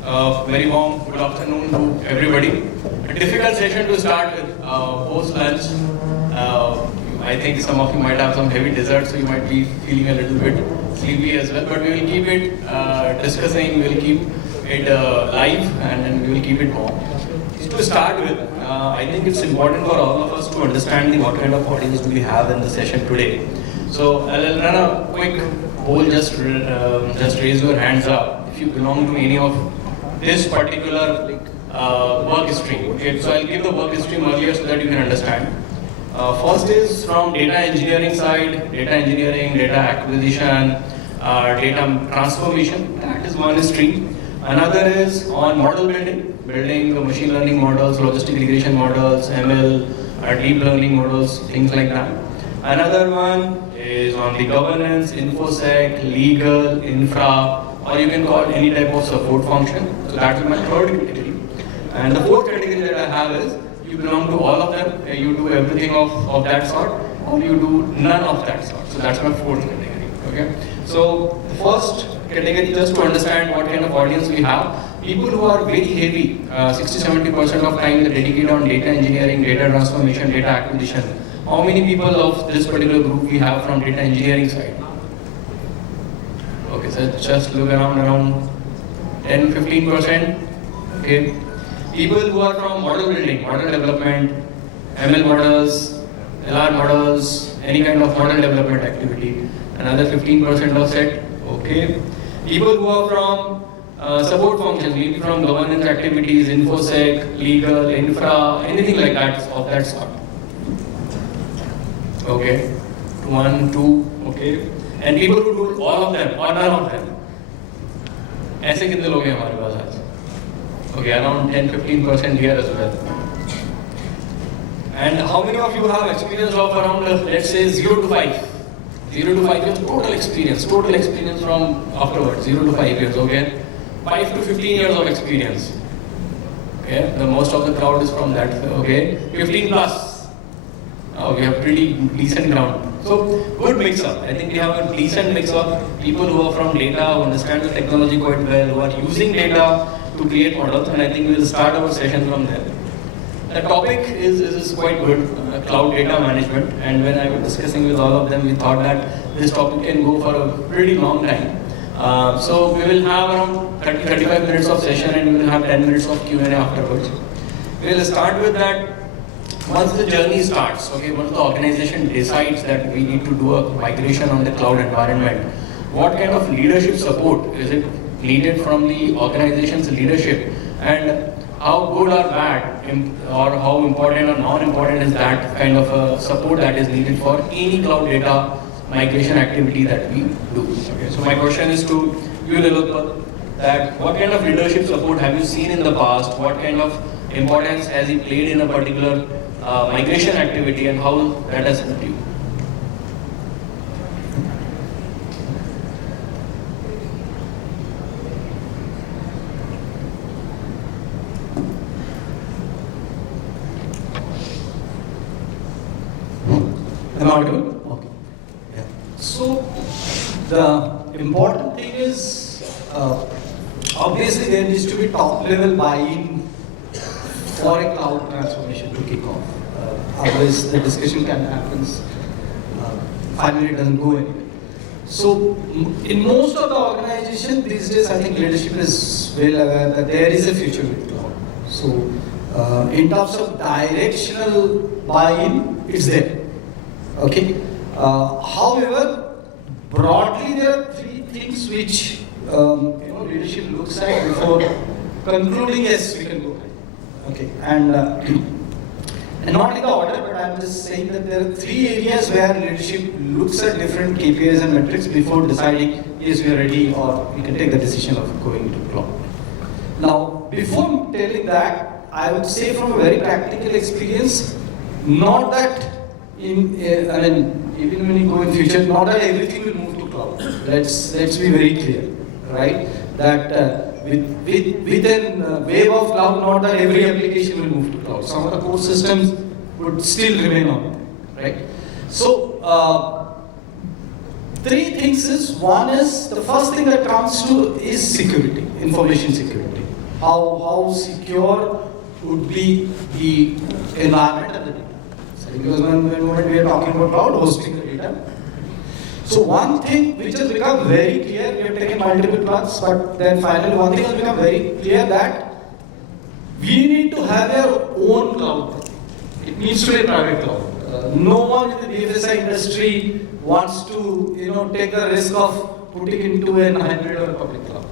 Very warm good afternoon to everybody. A difficult session to start with post-lunch. I think some of you might have some heavy dessert, so you might be feeling a little bit sleepy as well. But we will keep it discussing, we will keep it live, and we will keep it warm. To start with, I think it's important for all of us to understand what kind of audience do we have in the session today. So I'll run a quick poll, just raise your hands up if you belong to any of this particular work stream. Okay, so I'll give the work stream earlier so that you can understand. First is from data engineering side, data engineering, data acquisition, data transformation, that is one stream. Another is on model building machine learning models, logistic regression models, ML, deep learning models, things like that. Another one is on the governance, infosec, legal, infra, or you can call any type of support function. So that is my third category. And the fourth category that I have is you belong to all of them, you do everything of that sort, or you do none of that sort. So that's my fourth category. Okay. So the first category, just to understand what kind of audience we have, people who are very heavy, 60-70% of time they dedicate on data engineering, data transformation, data acquisition. How many people of this particular group we have from data engineering side? Okay, so just look around 10-15%. Okay. People who are from model building, model development, ML models, LR models, any kind of model development activity, another 15% of set. Okay. People who are from support functions, maybe from governance activities, infosec, legal, infra, anything like that of that sort. Okay. 1, 2, okay. And people who do all of them or none of them. ऐसे कितने लोग हैं हमारे पास आज? Okay, around 10-15% here as well. And how many of you have experience of around, let's say, 0 to 5? 0 to 5 years, total experience from afterwards, 0 to 5 years, okay? 5 to 15 years of experience. Okay, the most of the crowd is from that, okay? 15 plus. Oh, we have pretty decent ground. So, good mix-up. I think we have a decent mix-up. People who are from data, who understand the technology quite well, who are using data to create models, and I think we will start our session from there. The topic is quite good, cloud data management, and when I was discussing with all of them, we thought that this topic can go for a pretty long time. So we will have around 30-35 minutes of session and we will have 10 minutes of Q&A afterwards. We will start with that. Once the journey starts, okay, once the organization decides that we need to do a migration on the cloud environment, what kind of leadership support is it needed from the organization's leadership, and how good or bad or how important or non-important is that kind of support that is needed for any cloud data migration activity that we do. Okay, so my question is to you, Lilopal, that what kind of leadership support have you seen in the past? What kind of importance has it played in a particular migration activity, and how that has helped you? Am I audible? Okay. Yeah. So the important thing is, obviously there needs to be top level buy-in for a cloud transformation to kick off. Otherwise the discussion can happen, finally it doesn't go anywhere. So in most of the organizations these days, I think leadership is well aware that there is a future with cloud. So in terms of directional buy-in, it's there. Okay. However, broadly there are three things which leadership looks at before concluding. Yes, we can go ahead. Okay, and not in the order, but I'm just saying that there are three areas where leadership looks at different KPIs and metrics before deciding yes, we are ready, or we can take the decision of going to cloud. Now, before telling that, I would say from a very practical experience, not that even when you go in future, not that everything will move to cloud. Let's be very clear, right? That with a wave of cloud, not that every application will move to cloud. Some of the core systems would still remain on, right? So three things is, one is, the first thing that comes to is security, information security. how secure would be the environment and the data. So because when we are talking about cloud hosting the data. So one thing which has become very clear, we have taken multiple paths, but then finally one thing has become very clear that we need to have our own cloud. It needs to be a private cloud. No one in the BFSI industry wants to, take the risk of putting into a hybrid or a public cloud.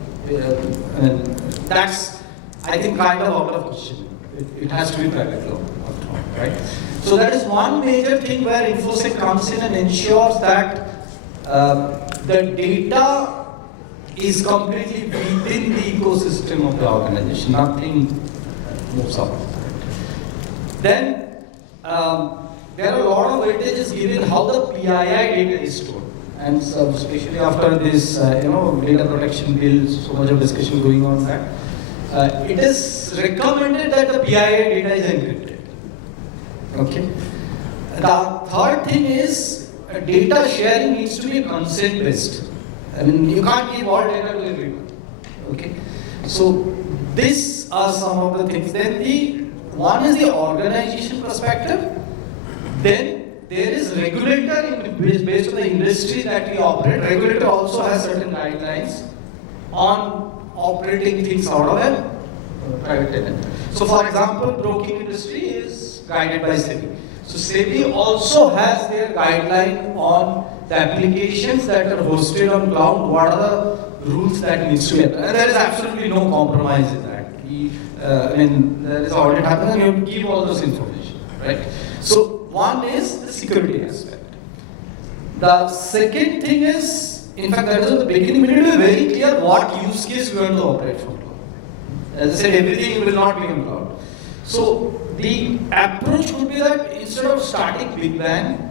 And that's, I think, kind of out of question. It has to be private cloud, right? So that is one major thing where InfoSec comes in and ensures that the data is completely within the ecosystem of the organization. Nothing moves out. Then there are a lot of weightages given how the PII data is stored, and so especially after this, data protection bill, so much of discussion going on that. It is recommended that the PII data is encrypted. Okay. The third thing is data sharing needs to be consent based. I mean, you can't give all data to everyone. Okay. So these are some of the things. Then one is the organization perspective. Then there is regulator based on the industry that we operate. Regulator also has certain guidelines on operating things out of a private tenant. So for example, broking industry is guided by SEBI. So SEBI also has their guideline on the applications that are hosted on cloud, what are the rules that needs to be applied. And there is absolutely no compromise in that. There is audit happens and you give all those information, right? So one is the security aspect. The second thing is, in fact, that is at the beginning, we need to be very clear what use case we want to operate from cloud. As I said, everything will not be on cloud. So the approach would be that instead of starting big bang,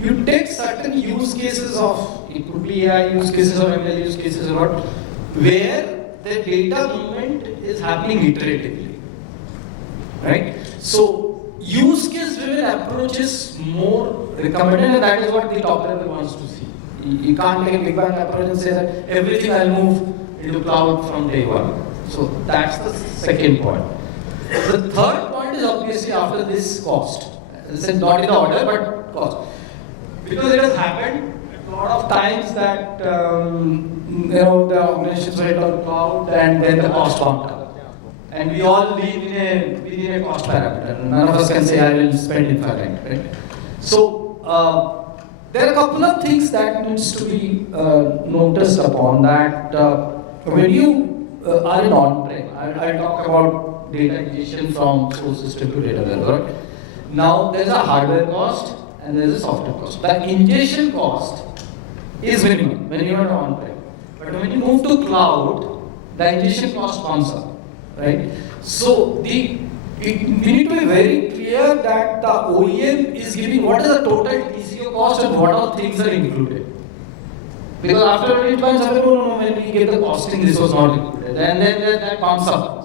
you take certain use cases of, it could be AI use cases or ML use cases or what, where the data movement is happening iteratively, right? So use case driven approach is more recommended, and that is what the top level wants to see. You can't take a big bang approach and say that everything I'll move into cloud from day one. So that's the second point. The third point is obviously after this cost. As I said, not in the order, but cost. Because it has happened a lot of times that the organizations went on cloud and then the cost bumped up. And we all live within a cost parameter. None of us can say I will spend infinite, right? So there are a couple of things that needs to be noticed upon that when you are in on-prem. I'll talk about data ingestion from source system to data well, right? Now there's a hardware cost and there's a software cost. The ingestion cost is minimum when you are on-prem. But when you move to cloud, the ingestion cost comes up, right? So we need to be very clear that the OEM is giving what is the total TCO cost and what all things are included. Because after it comes, when we get the costing, this was not included. And then that pumps up.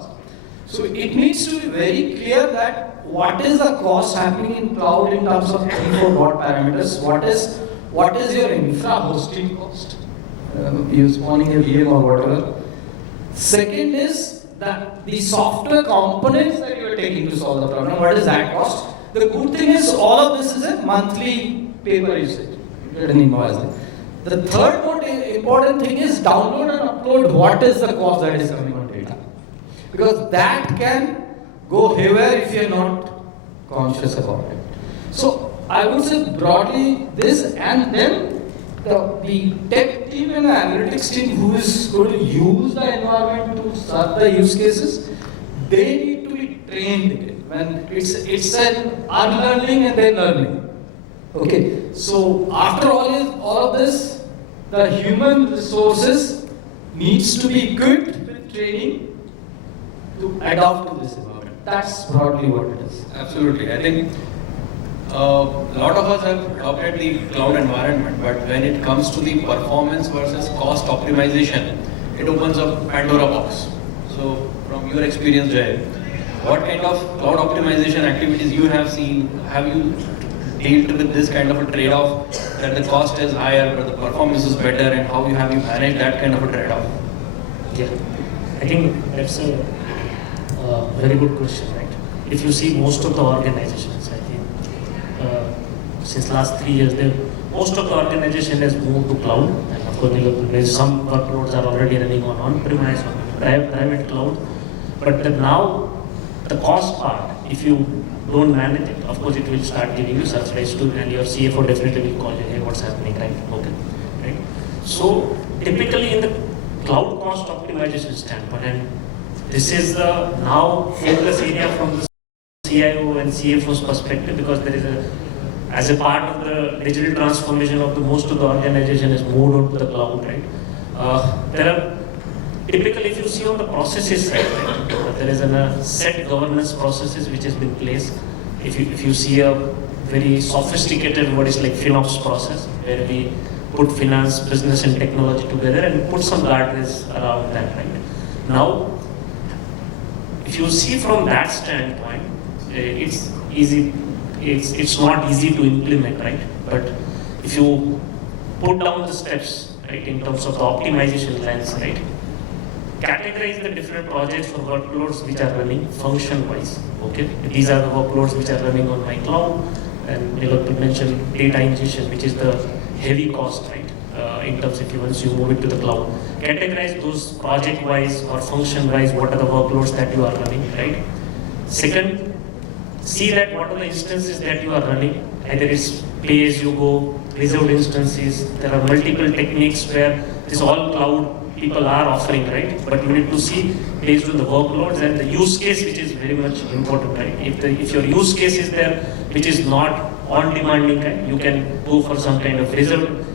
So it needs to be very clear that what is the cost happening in cloud in terms of 3-4 broad parameters. What is your infra hosting cost? You spawning a VM or whatever. Second is that the software components that you are taking to solve the problem. What is that cost? The good thing is all of this is a monthly pay-per usage. You get an invoice. The third most important thing is download and upload. What is the cost that is coming on data? Because that can go haywire if you are not conscious about it. So I would say broadly this, and then the tech team and the analytics team who is going to use the environment to start the use cases, they need to be trained when it's an unlearning and then learning. Okay, so after all of this, the human resources needs to be good with training to adapt to this environment. That's broadly what it is. Absolutely. I think a lot of us have adopted the cloud environment, but when it comes to the performance versus cost optimization, it opens up Pandora box. So from your experience, Jay, what kind of cloud optimization activities you have seen? Have you dealt with this kind of a trade-off that the cost is higher but the performance is better, and how have you managed that kind of a trade-off? Yeah. think that's a very good question, right? If you see most of the organizations, I think since last 3 years, most of the organization has moved to cloud, and of course, some workloads are already running on on-premise or private cloud. But now the cost part, if you don't manage it, of course, it will start giving you surprise too, and your CFO definitely will call you, hey, what's happening, right? Okay, right? So typically in the cloud cost optimization standpoint, and this is the now focus area from the CIO and CFO's perspective, because there is as a part of the digital transformation of the most of the organization is moved on to the cloud, right? There are typically, if you see on the processes side, right, there is a set governance processes which has been placed. If you see a very sophisticated what is like FinOps process, where we put finance, business, and technology together and put some guardrails around that, right? Now, if you see from that standpoint, it's easy. It's not easy to implement, right? But if you put down the steps, right, in terms of the optimization lens, right, categorize the different projects for workloads which are running function-wise. Okay, these are the workloads which are running on my cloud, and you mentioned data ingestion, which is the heavy cost, right? In terms of once you move it to the cloud, categorize those project-wise or function-wise. What are the workloads that you are running, right? Second, see that what are the instances that you are running. Either it's pay-as-you-go, reserved instances. There are multiple techniques where this all cloud people are offering, right? But you need to see based on the workloads and the use case, which is very much important, right? If your use case is there, which is not on demanding, right, you can go for some kind of reserve.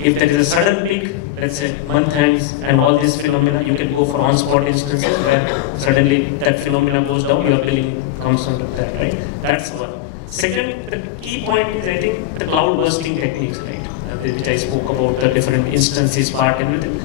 If there is a sudden peak, let's say month ends and all these phenomena, you can go for on-spot instances where suddenly that phenomena goes down, your billing comes under that, right? That's one. Second, the key point is, I think, the cloud bursting techniques, right? Which I spoke about, the different instances part and everything.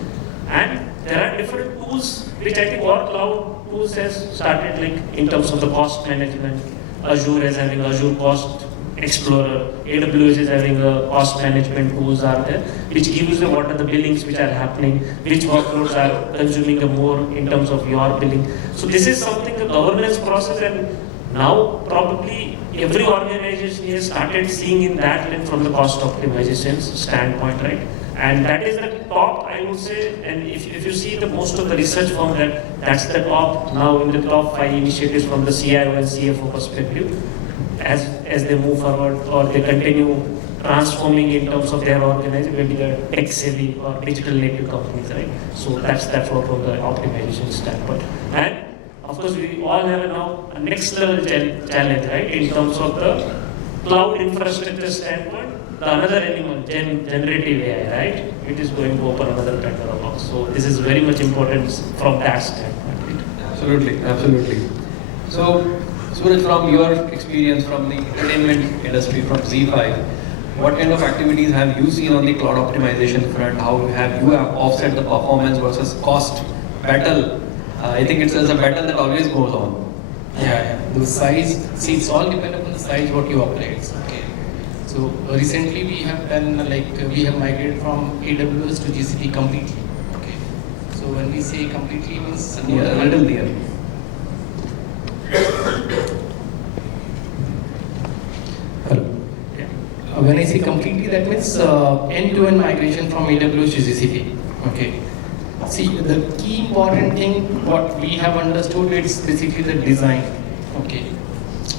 And there are different tools which I think all cloud tools has started, like in terms of the cost management. Azure is having Azure Cost Explorer, AWS is having a cost management tools are there, which gives you what are the billings which are happening, which workloads are consuming more in terms of your billing. So this is something, the governance process, and now probably every organization has started seeing in that lens from the cost optimization standpoint, right? And that is the top, I would say, and if you see the most of the research found that's the top now in the top 5 initiatives from the CIO and CFO perspective as they move forward or they continue transforming in terms of their organization, maybe they're tech savvy or digital native companies, right? So that's what from the optimization standpoint. And of course, we all have now a next level challenge, right? In terms of the cloud infrastructure standpoint, the another animal, generative AI, right? It is going to open another Pandora box. So this is very much important from that standpoint. Right? Absolutely, absolutely. So, Suraj, from your experience from the entertainment industry, from Z5, what kind of activities have you seen on the cloud optimization front? How have you offset the performance versus cost battle? I think it's a battle that always goes on. Yeah. The size, see, it's all dependent on the size what you operate. Okay. So recently we have done we have migrated from AWS to GCP completely. Okay. So when we say completely means A little near. When I say completely, that means end-to-end migration from AWS to GCP. Okay. See, the key important thing what we have understood, it's basically the design. Okay.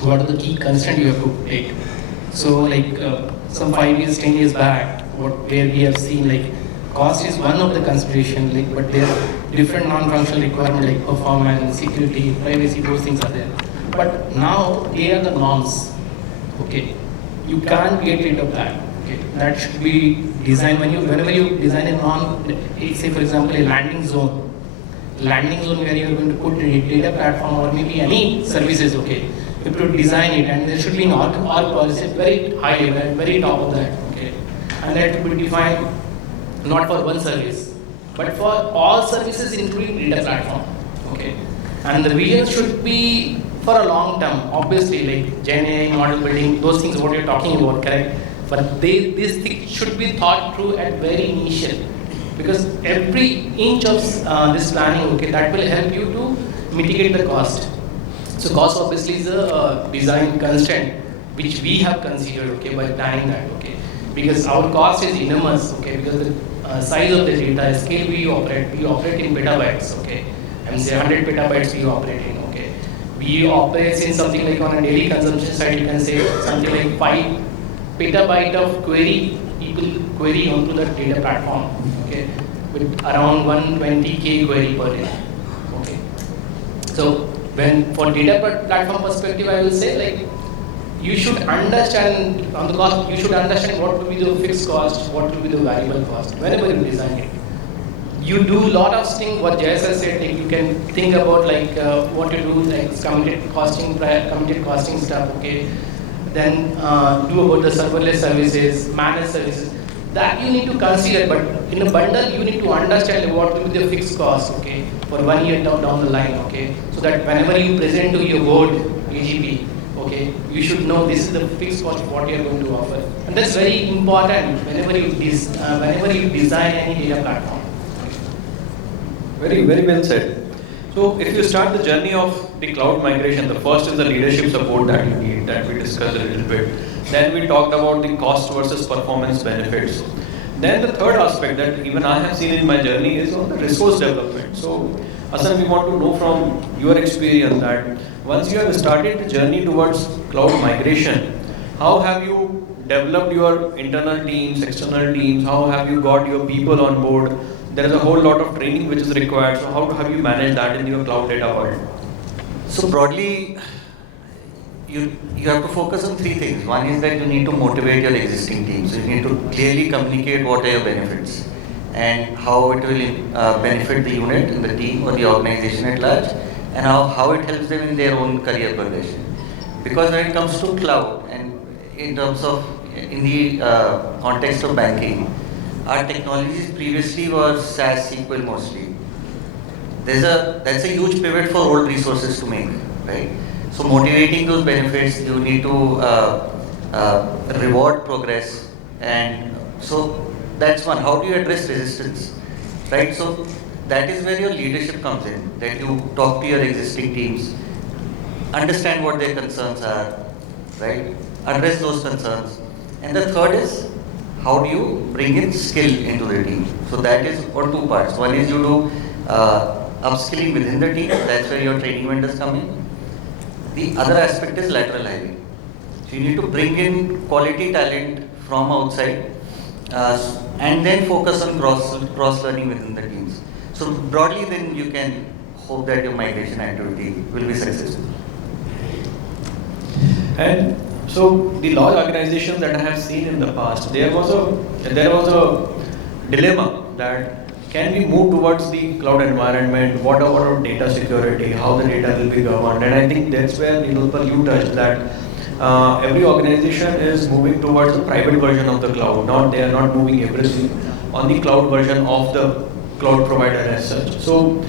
What are the key constraints you have to take? So some 5 years, 10 years back, where we have seen cost is one of the consideration, but there are different non-functional requirements like performance, security, privacy, those things are there. But now they are the norms. Okay. You can't get rid of that. Okay. That should be designed whenever you design a say for example a landing zone where you are going to put a data platform or maybe any services. Okay. You have to design it, and there should be an org policy very high level, very top of that. Okay. And that will be defined not for one service, but for all services including data platform. Okay. And the vision should be for a long term, obviously, Gen AI, model building, those things what you're talking about, correct? But this thing should be thought through at very initial. because every inch of this planning, okay, that will help you to mitigate the cost. So cost obviously is a design constraint which we have considered, okay, by planning that, okay, because our cost is enormous, okay, because the size of the data, scale we operate in petabytes, okay, and say 100 petabytes we operate in, okay. We operate in something like on a daily consumption side, you can say something like 5 petabyte of query, people query onto the data platform, okay, with around 120K query per day, okay. So when for data platform perspective, I will say like you should understand on the cost, you should understand what will be the fixed cost, what will be the variable cost whenever you design it. You do a lot of things, what Jay has said, like you can think about like what you do, like committed costing stuff, okay. Then do about the serverless services, managed services. That you need to consider, but in a bundle you need to understand what will be the fixed cost, okay, for 1 year down the line, okay. So that whenever you present to your board, AGP, okay, you should know this is the fixed cost of what you are going to offer. And that's very important whenever you design any data platform. Very, very well said. So if you start the journey of the cloud migration, the first is the leadership support that you need, that we discussed a little bit. Then we talked about the cost versus performance benefits. Then the third aspect that even I have seen in my journey is on the resource development. So Asan, we want to know from your experience that once you have started the journey towards cloud migration, how have you developed your internal teams, external teams, how have you got your people on board? There is a whole lot of training which is required. So how have you managed that in your cloud data world? So broadly, you have to focus on 3 things. One is that you need to motivate your existing teams. So you need to clearly communicate what are your benefits and how it will benefit the unit and the team or the organization at large, and how it helps them in their own career progression. Because when it comes to cloud and in terms of in the context of banking, our technologies previously was SAS SQL mostly. That's a huge pivot for old resources to make, right? So motivating those benefits, you need to reward progress, and so that's one. How do you address resistance, right? So that is where your leadership comes in. That you talk to your existing teams, understand what their concerns are, right? Address those concerns, and the third is how do you bring in skill into the team? So that is on 2 parts. One is you do upskilling within the team. That's where your training vendors come in. The other aspect is lateral hiring. So you need to bring in quality talent from outside and then focus on cross learning within the teams. So broadly, then you can hope that your migration activity will be successful. And so the large organizations that I have seen in the past, there was a dilemma that can we move towards the cloud environment, what about data security, how the data will be governed, and I think that's where Nilupal, you touched that every organization is moving towards a private version of the cloud. They are not moving everything on the cloud version of the cloud provider as such. So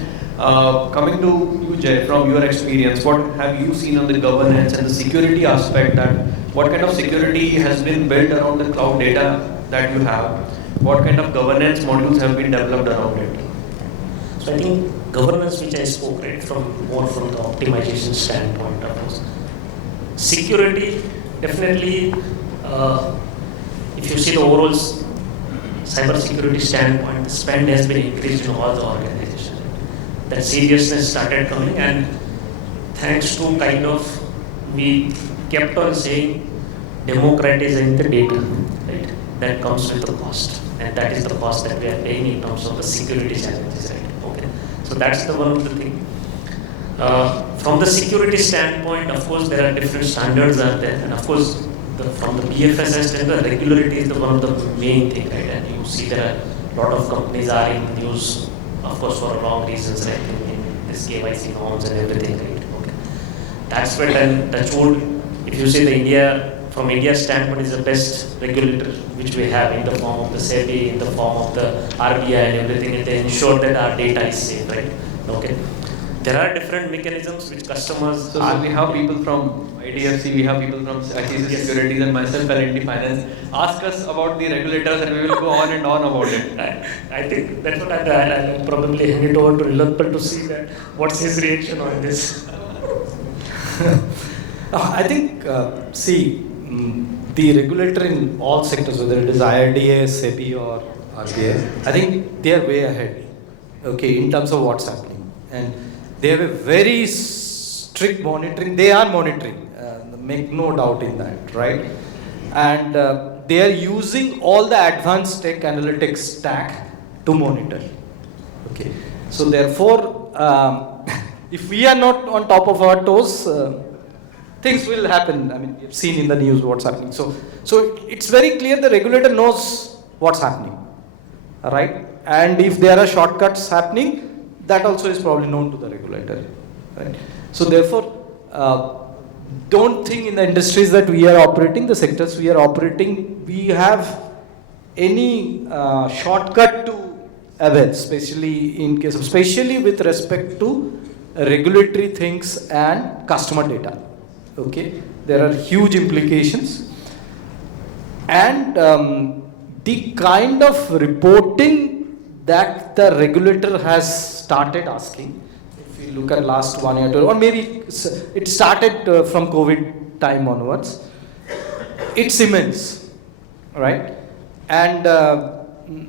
coming to you, Jay, from your experience, what have you seen on the governance and the security aspect? That what kind of security has been built around the cloud data that you have? What kind of governance modules have been developed around it? So I think governance, which I spoke, right, more from the optimization standpoint of course. Security, definitely, if you see the overall cyber security standpoint, spend has been increased in all the organizations. That seriousness started coming, and thanks to kind of, we kept on saying democratizing the data, right? That comes with the cost, and that is the cost that we are paying in terms of the security challenges, right? Okay, so that's the one of the thing. From the security standpoint, of course, there are different standards are there, and of course, from the BFSS standard, the regularity is the one of the main thing, right? And you see there are a lot of companies are in the news, of course, for wrong reasons, right? In this KYC norms and everything, right? Okay, that's where then touch wood. If you say the India, from India's standpoint, is the best regulator which we have in the form of the SEBI, in the form of the RBI and everything, and they ensure that our data is safe, right? Okay. there are different mechanisms which customers So are. we have people from IDFC, we have people from ICICI Yes. Securities and myself L&T Finance. Ask us about the regulators and we will go on and on about it. I think that's what I'll probably hand it over to Rilapal to see that what's his reaction on this. I think, the regulator in all sectors, whether it is IRDA, SEBI or RBI, I think they are way ahead, okay, in terms of what's happening. And they have a very strict monitoring, they are monitoring, make no doubt in that, right? And they are using all the advanced tech analytics stack to monitor, okay. So therefore, if we are not on top of our toes, things will happen. I mean, you've seen in the news what's happening. So it's very clear the regulator knows what's happening, right? And if there are shortcuts happening, that also is probably known to the regulator, right? So therefore, don't think in the industries that we are operating, the sectors we are operating, we have any shortcut to avail, especially with respect to regulatory things and customer data. Okay, there are huge implications, and the kind of reporting that the regulator has started asking, if you look at last 1 year or maybe it started from COVID time onwards, it's immense, right? And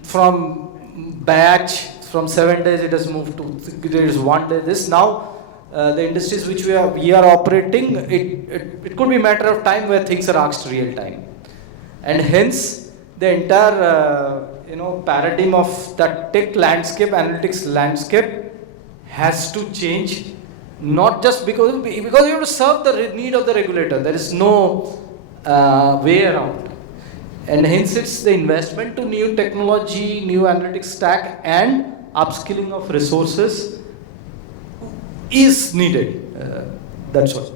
from batch, from 7 days it has moved to there is 1 day. This now. The industries which we are operating, it could be a matter of time where things are asked real time, and hence the entire paradigm of the tech landscape, analytics landscape has to change, not just because you have to serve the need of the regulator. There is no way around, and hence it's the investment to new technology, new analytics stack, and upskilling of resources is needed. That's what.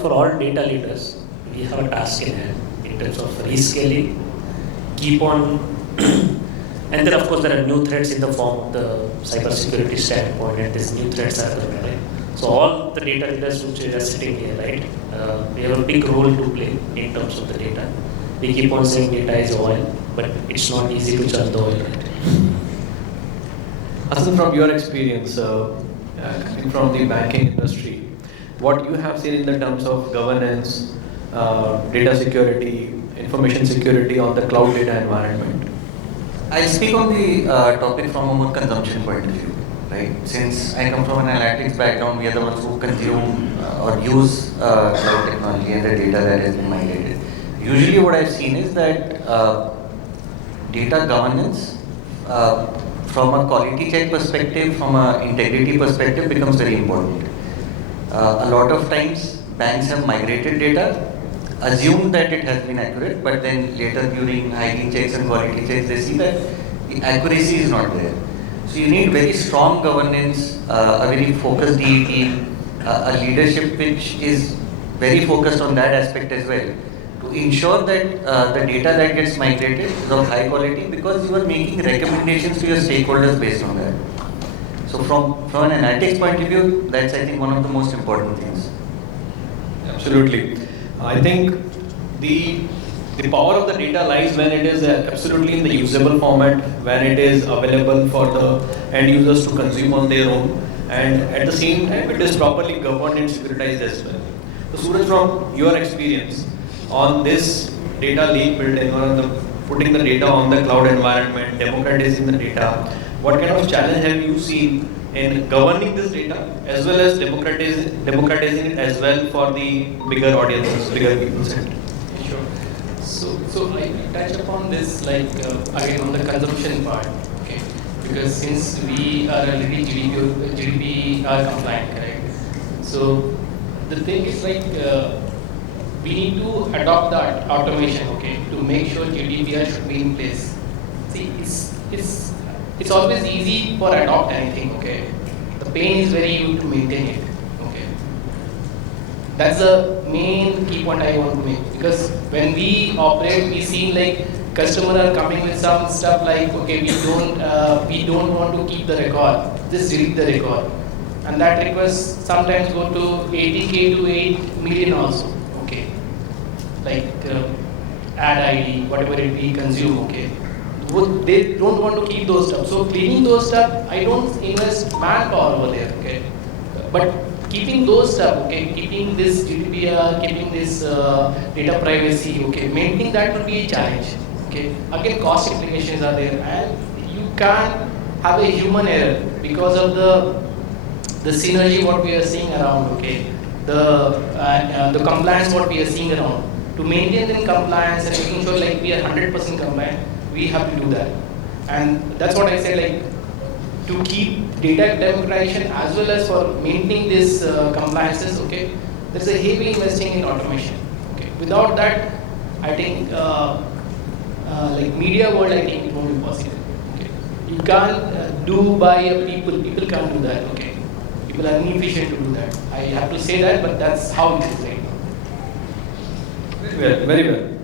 For all data leaders, we have a task in hand in terms of rescaling, keep on, and then of course there are new threats in the form of the cybersecurity standpoint, and these new threats are coming, right? So all the data leaders which are sitting here, right, we have a big role to play in terms of the data. We keep on saying data is oil, but it's not easy to churn the oil, right? Asan, from your experience, coming from the banking industry, what you have seen in the terms of governance, data security, information security on the cloud data environment? I'll speak on the topic from a more consumption point of view, right? Since I come from an analytics background, we are the ones who consume or use cloud technology and the data that has been migrated. Usually what I've seen is that data governance from a quality check perspective, from an integrity perspective becomes very important. A lot of times banks have migrated data, assume that it has been accurate, but then later during hygiene checks and quality checks, they see that the accuracy is not there. So you need very strong governance, a very focused DE team, a leadership which is very focused on that aspect as well, to ensure that the data that gets migrated is of high quality, because you are making recommendations to your stakeholders based on that. So from an analytics point of view, that's I think one of the most important things. Absolutely. I think the power of the data lies when it is absolutely in the usable format, when it is available for the end users to consume on their own, and at the same time it is properly governed and securitized as well. So Suraj, from your experience on this data lake building or putting the data on the cloud environment, democratizing the data, what kind of challenge have you seen in governing this data as well as democratizing it as well for the bigger audiences, bigger people set? Sure. So I touch upon this again on the consumption part, okay? Because since we are already GDPR compliant, correct? So the thing is we need to adopt that automation, okay, to make sure GDPR should be in place. See, it's always easy for adopt anything, okay. The pain is very huge to maintain it, okay. That's the main key point I want to make, because when we operate, we see customer are coming with some stuff like, okay, we don't want to keep the record, just delete the record. And that request sometimes go to 80K to 8 million also, okay. Like ad ID, whatever it we consume, okay. They don't want to keep those stuff. So cleaning those stuff, I don't invest manpower over there, okay. But keeping those stuff, okay, keeping this GDPR, keeping this data privacy, okay, maintaining that will be a challenge, okay. Again, cost implications are there, and you can't have a human error because of the synergy what we are seeing around, okay, the compliance what we are seeing around. To maintain the compliance and making sure like we are 100% compliant, we have to do that. And that's what I said, like to keep data democratization as well as for maintaining this compliances, okay, there's a heavy investing in automation. Okay. Without that, I think like media world, I think it won't be possible. Okay. You can't do by people can't do that, okay. People are inefficient to do that. I have to say that, but that's how it is right now. Very well, very well.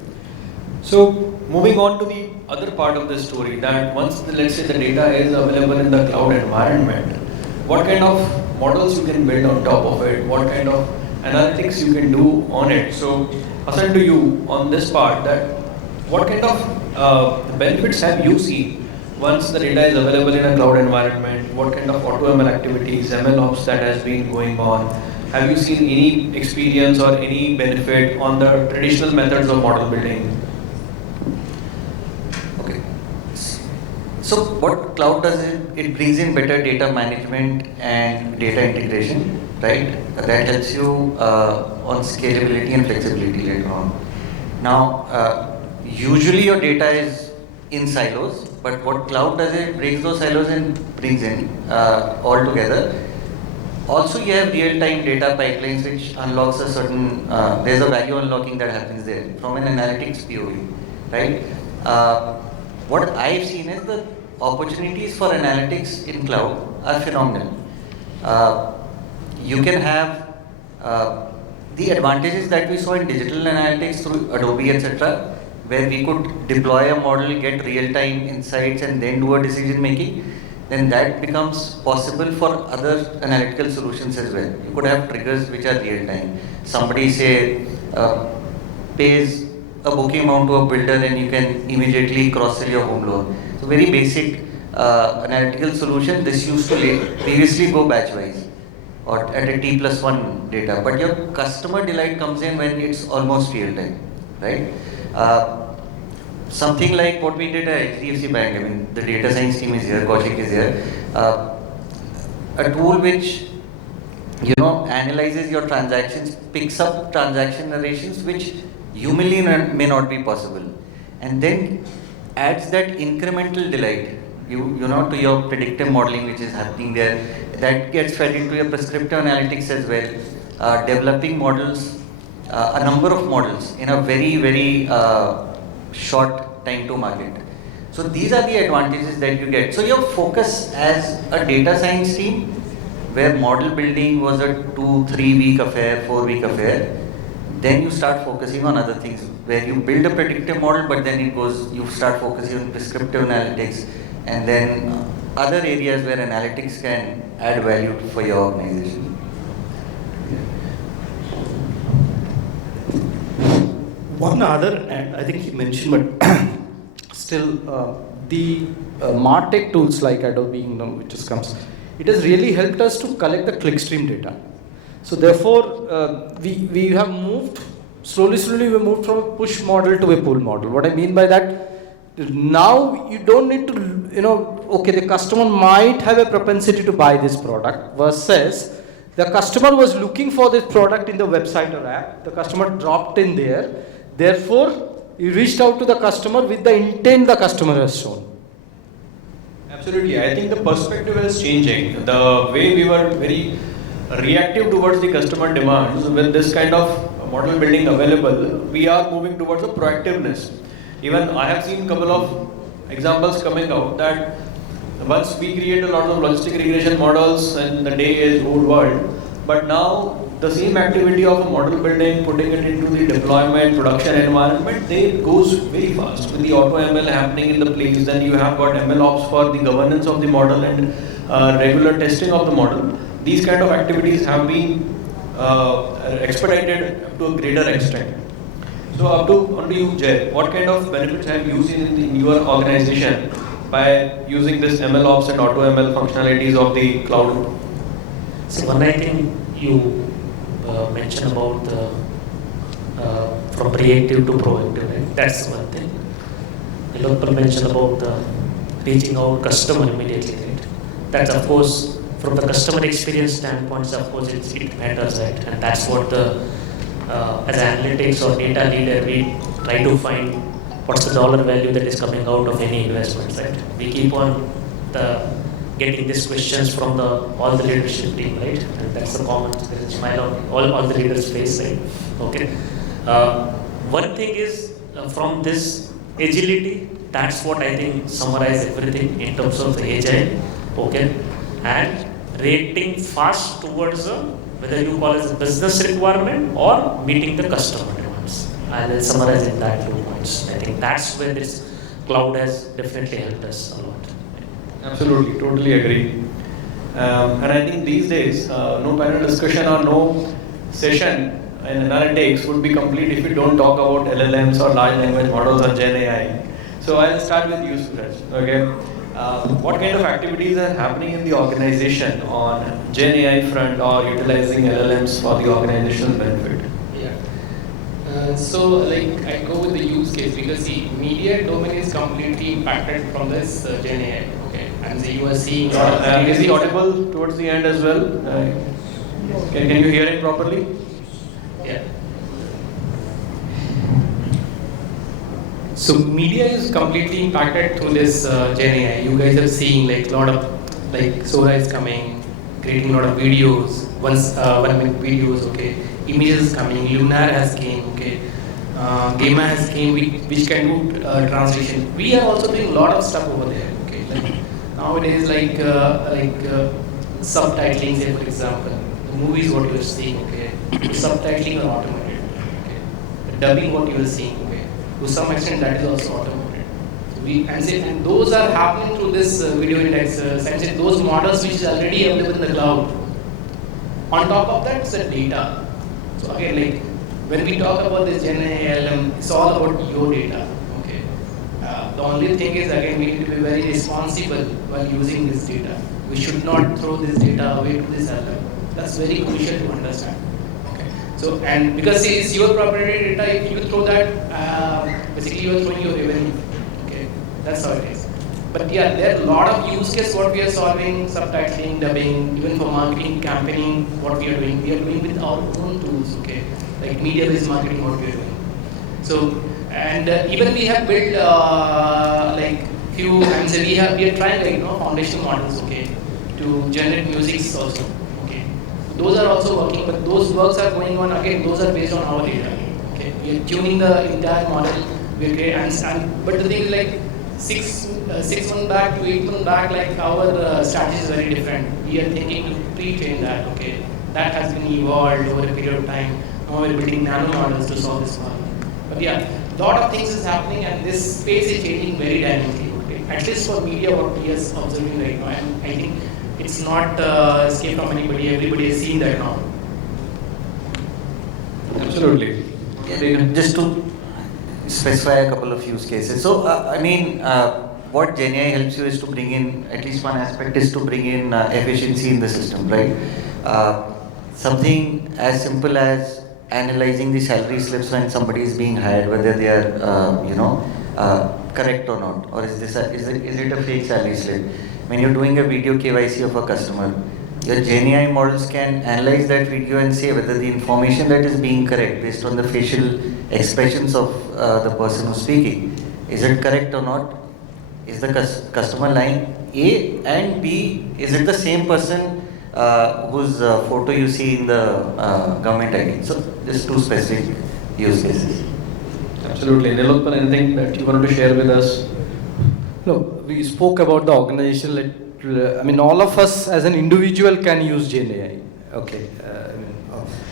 So moving on to the other part of the story, that once let's say the data is available in the cloud environment, what kind of models you can build on top of it, what kind of analytics you can do on it. So Hassan, to you on this part, that what kind of benefits have you seen once the data is available in a cloud environment? What kind of AutoML activities, MLOps that has been going on? Have you seen any experience or any benefit on the traditional methods of model building? Okay. So what cloud does is it brings in better data management and data integration, right? That helps you on scalability and flexibility later on. Now, usually your data is in silos, but what cloud does is it breaks those silos and brings in all together. Also, you have real-time data pipelines which unlocks a certain, there's a value unlocking that happens there from an analytics POV, right? What I've seen is the opportunities for analytics in cloud are phenomenal. You can have the advantages that we saw in digital analytics through Adobe, etc., where we could deploy a model, get real-time insights, and then do a decision making. Then that becomes possible for other analytical solutions as well. You could have triggers which are real time. Somebody say pays a booking amount to a builder and you can immediately cross-sell your home loan. So very basic analytical solution. This used to previously go batch-wise or at a T+1 data. But your customer delight comes in when it's almost real time, right? Something like what we did at HDFC Bank, I mean, the data science team is here, Kaushik is here. A tool which, analyzes your transactions, picks up transaction narrations which humanly may not be possible, and then adds that incremental delight, to your predictive modeling which is happening there. That gets fed into your prescriptive analytics as well. Developing models, a number of models in a very, very short time to market. So these are the advantages that you get. So your focus as a data science team, where model building was a 2-3 week affair, 4 week affair, then you start focusing on other things, where you build a predictive model, but then you start focusing on prescriptive analytics, and then other areas where analytics can add value for your organization. One other, and I think he mentioned, but still, the MarTech tools like Adobe, which just comes, it has really helped us to collect the clickstream data. So therefore, we have moved, slowly we moved from a push model to a pull model. What I mean by that, now you don't need to, okay, the customer might have a propensity to buy this product versus the customer was looking for this product in the website or app, the customer dropped in there, therefore you reached out to the customer with the intent the customer has shown. Absolutely, I think the perspective is changing. The way we were very reactive towards the customer demands, with this kind of model building available, we are moving towards a proactiveness. Even I have seen a couple of examples coming out that once we create a lot of logistic regression models and the day is old world, but now the same activity of a model building, putting it into the deployment, production environment, they goes very fast. With the auto ML happening in the place, then you have got ML ops for the governance of the model and regular testing of the model. These kind of activities have been expedited to a greater extent. So onto you, Jay. What kind of benefits have you seen in your organization by using this ML ops and auto ML functionalities of the cloud? So one I think you mentioned about the from reactive to proactive, right? That's one thing. Nilotpal mentioned about reaching out customer immediately, right? That's of course from the customer experience standpoint, of course it matters, right? And that's what the as analytics or data leader, we try to find what's the dollar value that is coming out of any investment, right? We keep on getting these questions from all the leadership team, right? And that's the common smile on all the leaders' face, right? Okay. One thing is from this agility, that's what I think summarize everything in terms of the agile, okay, and reacting fast towards whether you call it a business requirement or meeting the customer demands. I will summarize in that 2 points. I think that's where this cloud has definitely helped us a lot. Absolutely, totally agree. And I think these days, no panel discussion or no session in analytics would be complete if we don't talk about LLMs or large language models or Gen AI. So I'll start with you, Suraj. Okay. What kind of activities are happening in the organization on Gen AI front or utilizing LLMs for the organizational benefit? So like I go with the use case because the media domain is completely impacted from this Gen AI. Okay, and so you are seeing. Is he audible towards the end as well? Can you hear it properly? Yeah. So media is completely impacted through this Gen AI. You guys are seeing like a lot of like Sora is coming, creating a lot of videos, 1 minute videos. Okay, images coming. Lunar has came. Okay, Gema has came, which can do translation. We are also doing a lot of stuff over there. Okay, like nowadays subtitling, say for example, the movies what you are seeing. Okay, subtitling are automated. Okay, the dubbing what you are seeing. To some extent, that is also automated. And those are happening through this video index. Essentially, those models which is already available in the cloud. On top of that, it's the data. So again, like when we talk about this Gen AI, it's all about your data. Okay. The only thing is again we need to be very responsible while using this data. We should not throw this data away to this LLM. That's very crucial to understand. So, and because it's your proprietary data, if you throw that, basically you are throwing your revenue. Okay, that's how it is. But yeah, there are a lot of use cases what we are solving, subtitling, dubbing, even for marketing, campaigning, what we are doing with our own tools, okay, like media-based marketing, what we are doing. So, and even we have built like few, and so we are trying like foundational models, okay, to generate music also. Those are also working, but those works are going on again. Those are based on our data. Okay, we are tuning the entire model. We are but the thing is like 6 months back to 8 months back, like our strategy is very different. We are thinking to pre-train that. Okay, that has been evolved over a period of time. Now we're building nano models to solve this problem. But yeah, a lot of things is happening, and this space is changing very dynamically. Okay? At least for media, what we are observing right now, and I think. It's not escape from anybody. Everybody has seen that now. Absolutely. Just to specify a couple of use cases. So, what Gen AI helps you is to bring in, at least one aspect is to bring in efficiency in the system, right? Something as simple as analyzing the salary slips when somebody is being hired, whether they are, correct or not, or is it a fake salary slip? When you're doing a video KYC of a customer, your Gen AI models can analyze that video and say whether the information that is being correct based on the facial expressions of the person who's speaking, is it correct or not? Is the customer lying? A, and B, is it the same person whose photo you see in the government ID? So, just 2 specific use cases. Absolutely. Nilotpal, anything that you wanted to share with us? No, we spoke about the organization. All of us as an individual can use Gen AI. Okay,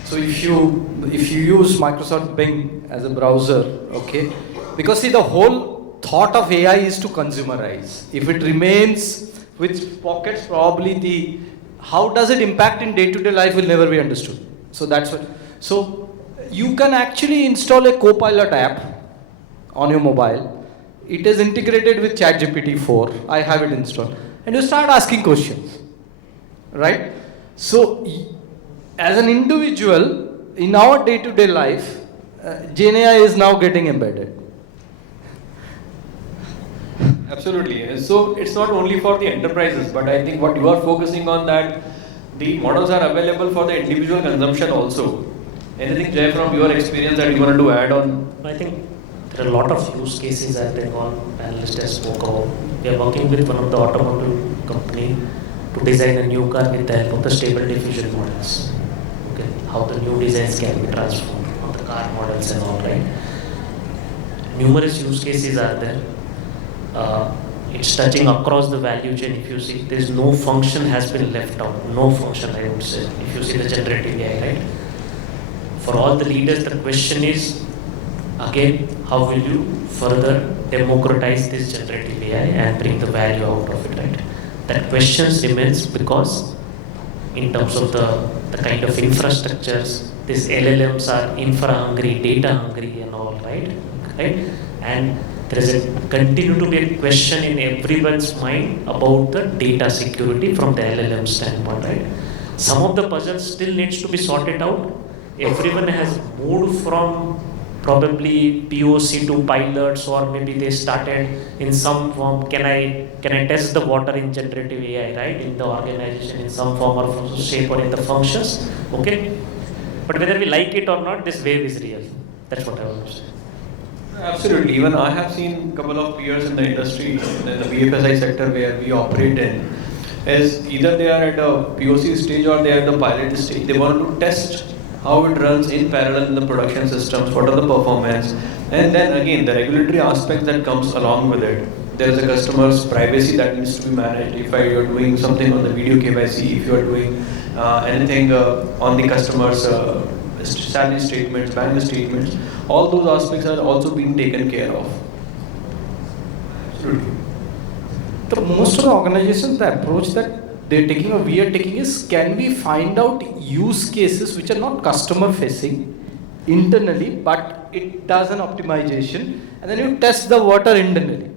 So if you use Microsoft Bing as a browser, okay, because see the whole thought of AI is to consumerize. If it remains with pockets, probably how does it impact in day-to-day life will never be understood. So that's what. So you can actually install a Copilot app on your mobile. It is integrated with ChatGPT 4. I have it installed, and you start asking questions, right? So as an individual in our day-to-day life, GenAI is now getting embedded. Absolutely. So it's not only for the enterprises, but I think what you are focusing on, that the models are available for the individual consumption also. Anything, Jay, from your experience that you wanted to add on? I think there are a lot of use cases I think all panelists have spoke about. We are working with one of the automotive company to design a new car with the help of the stable diffusion models. Okay, how the new designs can be transformed on the car models and all, right? Numerous use cases are there. It's touching across the value chain. If you see, there is no function has been left out. No function, I would say. If you see the generative AI, right? For all the leaders, the question is, again, how will you further democratize this generative AI and bring the value out of it, right? That question remains because in terms of the kind of infrastructures, these LLMs are infra hungry, data hungry and all, right? And there is a continue to be a question in everyone's mind about the data security from the LLM standpoint, right? Some of the puzzles still needs to be sorted out. Everyone has moved from probably POC to pilots, or maybe they started in some form. Can I test the water in generative AI, right? In the organization, in some form or shape or in the functions, okay? But whether we like it or not, this wave is real. That's what I want to say. Absolutely. Even I have seen a couple of peers in the industry, in the BFSI sector where we operate in, is either they are at a POC stage or they are at the pilot stage. They want to test how it runs in parallel in the production systems, what are the performance, and then again the regulatory aspect that comes along with it. There is a customer's privacy that needs to be managed. If you are doing something on the video KYC, if you are doing anything on the customer's salary statements, bank statements, all those aspects are also being taken care of. Absolutely. Most of the organizations, the approach that they're taking or we are taking is, can we find out use cases which are not customer facing internally, but it does an optimization, and then you test the water internally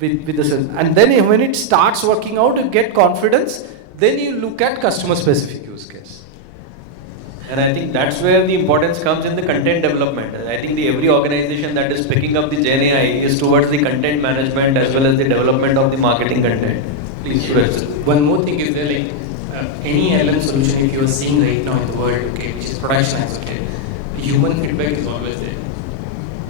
with the system. And then when it starts working out, you get confidence, then you look at customer specific use case. And I think that's where the importance comes in the content development. I think every organization that is picking up the Gen AI is towards the content management as well as the development of the marketing content. Please, Suraj. One more thing is there, like any LM solution, if you are seeing right now in the world, okay, which is productionized, okay, human feedback is always there.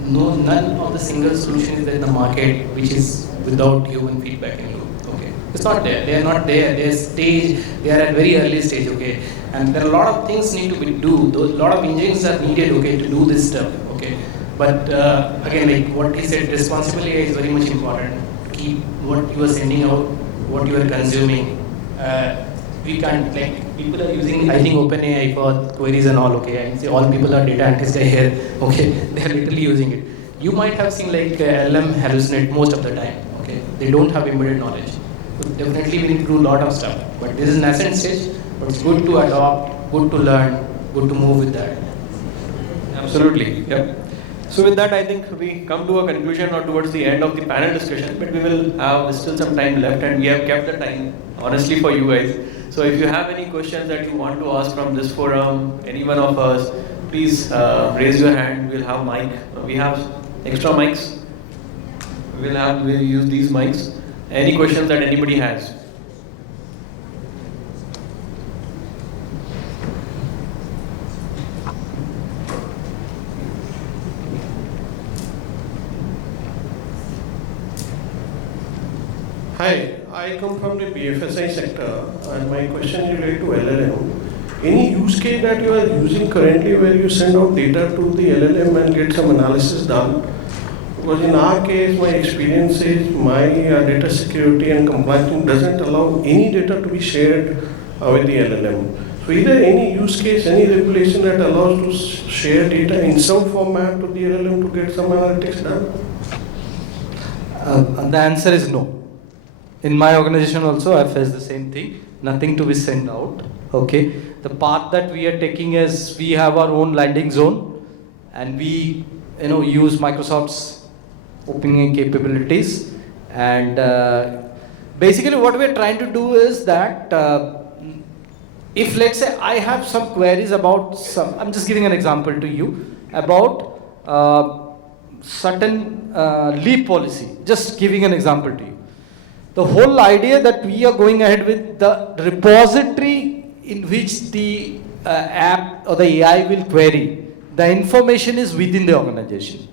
None of the single solution is there in the market which is without human feedback in loop. Okay, it's not there. They are not there. They are at very early stage. Okay, and there are a lot of things need to be do. A lot of engineers are needed. Okay, to do this stuff. Okay, but again, like what he said, responsibility is very much important. Keep what you are sending out, what you are consuming. We can't, like, people are using, I think, OpenAI for queries and all, okay? I say all people are data analysts here, okay? They are literally using it. You might have seen like LM hallucinate most of the time, okay? They don't have embedded knowledge. So definitely we need to do a lot of stuff. But this is nascent stage, but it's good to adopt, good to learn, good to move with that. Absolutely, yep. So with that, I think we come to a conclusion or towards the end of the panel discussion, but we will have still some time left, and we have kept the time honestly for you guys. So if you have any questions that you want to ask from this forum, any one of us, please raise your hand. We'll have mic. We have extra mics. We'll use these mics. Any questions that anybody has? Hi, I come from the BFSI sector, and my question is related to LLM. Any use case that you are using currently where you send out data to the LLM and get some analysis done? Because in our case, my experience is my data security and compliance doesn't allow any data to be shared with the LLM. So is there any use case, any regulation that allows to share data in some format to the LLM to get some analytics done? The answer is no. In my organization also, I face the same thing. Nothing to be sent out. Okay. The path that we are taking is we have our own landing zone, and we, use Microsoft's opening capabilities. And basically, what we are trying to do is that if let's say I have some queries about some, I'm just giving an example to you about certain leave policy. Just giving an example to you. The whole idea that we are going ahead with the repository in which the app or the AI will query, the information is within the organization.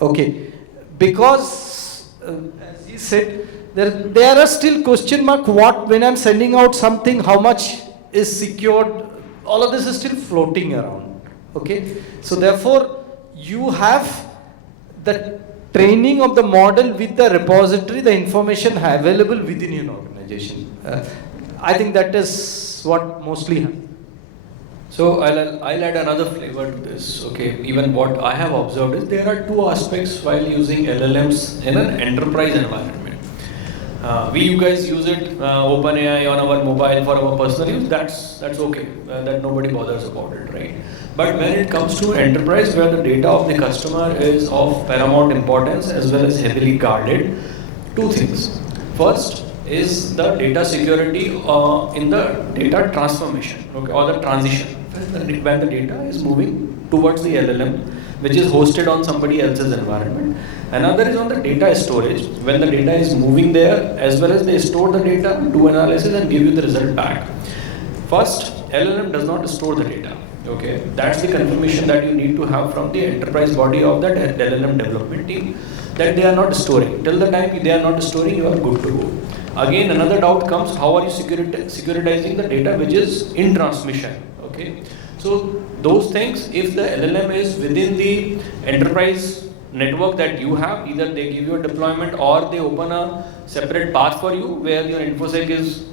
Okay, because as he said, there are still question mark when I'm sending out something, how much is secured, all of this is still floating around. Okay, so therefore you have the training of the model with the repository, the information available within your organization. I think that is what mostly happens. So I'll add another flavor to this. Okay, even what I have observed is there are two aspects while using LLMs in an enterprise environment. You guys use it, OpenAI on our mobile for our personal use. That's okay. That nobody bothers about it, right? But when it comes to enterprise, where the data of the customer is of paramount importance as well as heavily guarded, two things. First is the data security in the data transformation, okay, or the transition. When the data is moving towards the LLM, which is hosted on somebody else's environment. Another is on the data storage. When the data is moving there, as well as they store the data, do analysis and give you the result back. First, LLM does not store the data. Okay, that's the confirmation that you need to have from the enterprise body of that LLM development team, that they are not storing. Till the time they are not storing, you are good to go. Again, another doubt comes, how are you securitizing the data which is in transmission? Okay, so those things, if the LLM is within the enterprise network that you have, either they give you a deployment or they open a separate path for you where your InfoSec is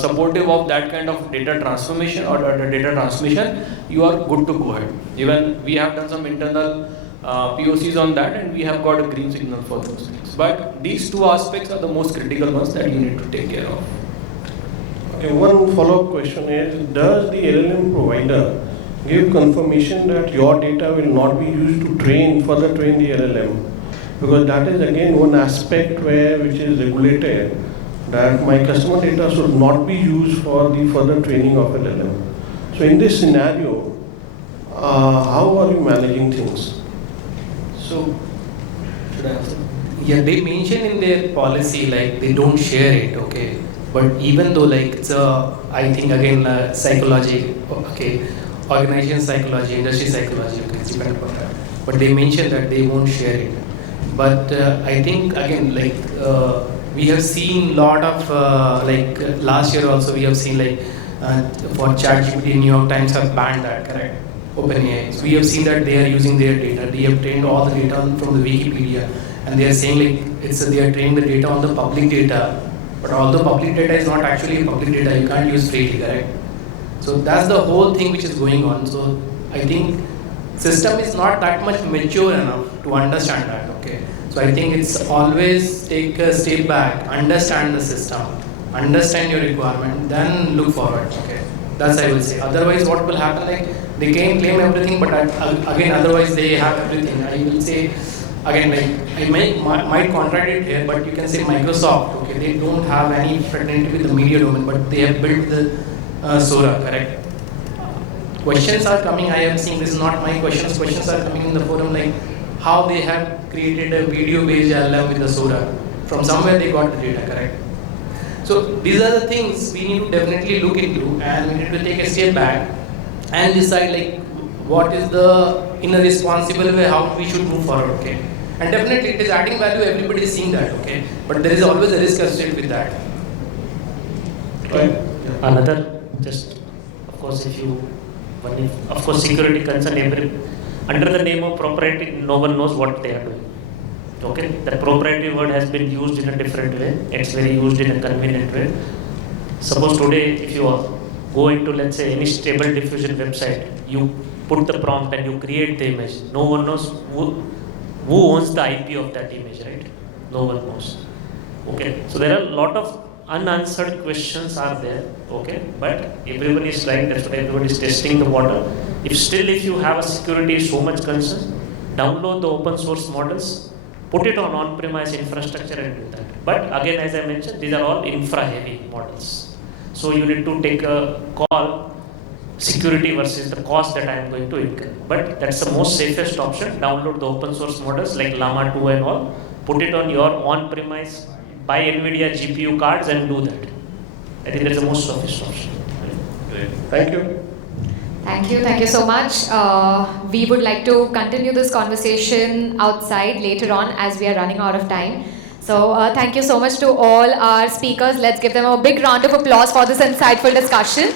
supportive of that kind of data transformation or data transmission, you are good to go ahead. Even we have done some internal POCs on that and we have got a green signal for those things. But these two aspects are the most critical ones that you need to take care of. Okay, one follow-up question is, does the LLM provider give confirmation that your data will not be used to further train the LLM? Because that is again one aspect which is regulated, that my customer data should not be used for the further training of LLM. So in this scenario, how are you managing things? So, should I answer? Yeah, they mention in their policy like they don't share it, okay. But even though like it's I think again psychology, okay, organization psychology, industry psychology, okay, it's dependent on that. But they mention that they won't share it. But I think again like we have seen lot of like last year also we have seen like for ChatGPT, New York Times have banned that, correct? OpenAI. So we have seen that they are using their data. They have trained all the data from the Wikipedia, and they are saying like they are training the data on the public data. But although public data is not actually public data, you can't use freely, correct? So that's the whole thing which is going on. So I think system is not that much mature enough to understand that, okay? So I think it's always take a step back, understand the system, understand your requirement, then look forward, okay? That's I will say. Otherwise what will happen, like they can claim everything, but again otherwise they have everything. I will say, again, like I might contradict it here, but you can say Microsoft, okay, they don't have any fraternity with the media domain, but they have built the Sora, correct? Questions are coming, I am seeing, this is not my questions are coming in the forum, like how they have created a video-based LLM with the Sora. From somewhere they got the data, correct? So these are the things we need to definitely look into, and we need to take a step back and decide like what is the, in a responsible way, how we should move forward, okay? And definitely it is adding value, everybody is seeing that, okay? But there is always a risk associated with that. Right. Another, just of course of course security concern, under the name of proprietary, no one knows what they are doing. Okay, the proprietary word has been used in a different way. It's very used in a convenient way. Suppose today, if you go into, let's say, any stable diffusion website, you put the prompt and you create the image. No one knows who owns the IP of that image, right? No one knows. Okay, so there are a lot of unanswered questions are there, okay, but everyone is trying, that's why everyone is testing the water. If you have a security so much concern, download the open source models, put it on on-premise infrastructure and do that. But again, as I mentioned, these are all infra-heavy models. So you need to take a call, security versus the cost that I am going to incur. But that's the most safest option. Download the open source models like Llama 2 and all, put it on your on-premise, buy NVIDIA GPU cards and do that. I think that's the most safest option. Great. Thank you. Thank you so much. We would like to continue this conversation outside later on as we are running out of time. So thank you so much to all our speakers. Let's give them a big round of applause for this insightful discussion.